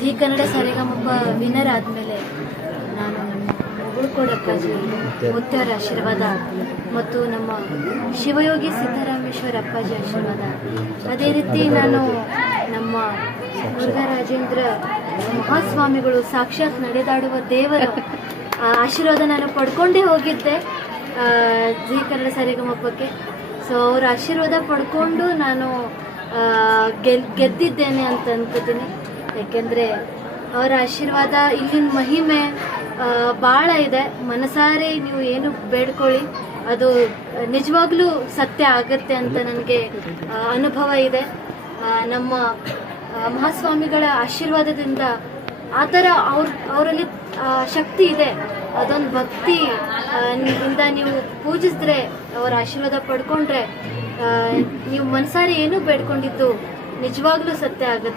ಜೀ ಕನ್ನಡ ಸರಿಗಮಪ winner ಆದಮೇಲೆ ನಾನು ನಮ್ಮ ಮುಗುಳ್ಕೋಡು ಅಪ್ಪಾಜಿ ಮುತ್ತವರ ಆಶೀರ್ವಾದ ಮತ್ತು ನಮ್ಮ ಶಿವಯೋಗಿ ಸಿದ್ದರಾಮೇಶ್ವರ ಅಪ್ಪಾಜಿ ಆಶೀರ್ವಾದ, ಅದೇ ರೀತಿ ನಾನು ನಮ್ಮ ಮುರುಘರಾಜೇಂದ್ರ ಮಹಾಸ್ವಾಮಿಗಳು ಸಾಕ್ಷಾತ್ ನಡೆದಾಡುವ ದೇವರ ಆಶೀರ್ವಾದ ನಾನು ಪಡ್ಕೊಂಡೇ ಹೋಗಿದ್ದೆ ಜೀ ಕನ್ನಡ ಸರಿಗಮಪಕ್ಕೆ. ಸೊ ಅವರ ಆಶೀರ್ವಾದ ಪಡ್ಕೊಂಡು ನಾನು ಗೆದ್ದಿದ್ದೇನೆ ಅಂತ ಅನ್ಕೋತೀನಿ. ಯಾಕೆಂದರೆ ಅವರ ಆಶೀರ್ವಾದ, ಇಲ್ಲಿನ ಮಹಿಮೆ ಭಾಳ ಇದೆ. ಮನಸಾರೆ ನೀವು ಏನು ಬೇಡ್ಕೊಳ್ಳಿ ಅದು ನಿಜವಾಗ್ಲೂ ಸತ್ಯ ಆಗುತ್ತೆ ಅಂತ ನನಗೆ ಅನುಭವ ಇದೆ. ನಮ್ಮ ಮಹಾಸ್ವಾಮಿಗಳ ಆಶೀರ್ವಾದದಿಂದ ಆ ಥರ ಅವರಲ್ಲಿ ಶಕ್ತಿ ಇದೆ. ಅದೊಂದು ಭಕ್ತಿ ಇಂದ ನೀವು ಪೂಜಿಸಿದ್ರೆ, ಅವರ ಆಶೀರ್ವಾದ ಪಡ್ಕೊಂಡ್ರೆ ನೀವು ಮನಸಾರೆ ಏನೂ ಬೇಡ್ಕೊಂಡಿದ್ದು ನಿಜವಾಗ್ಲೂ ಸತ್ಯ ಆಗುತ್ತೆ.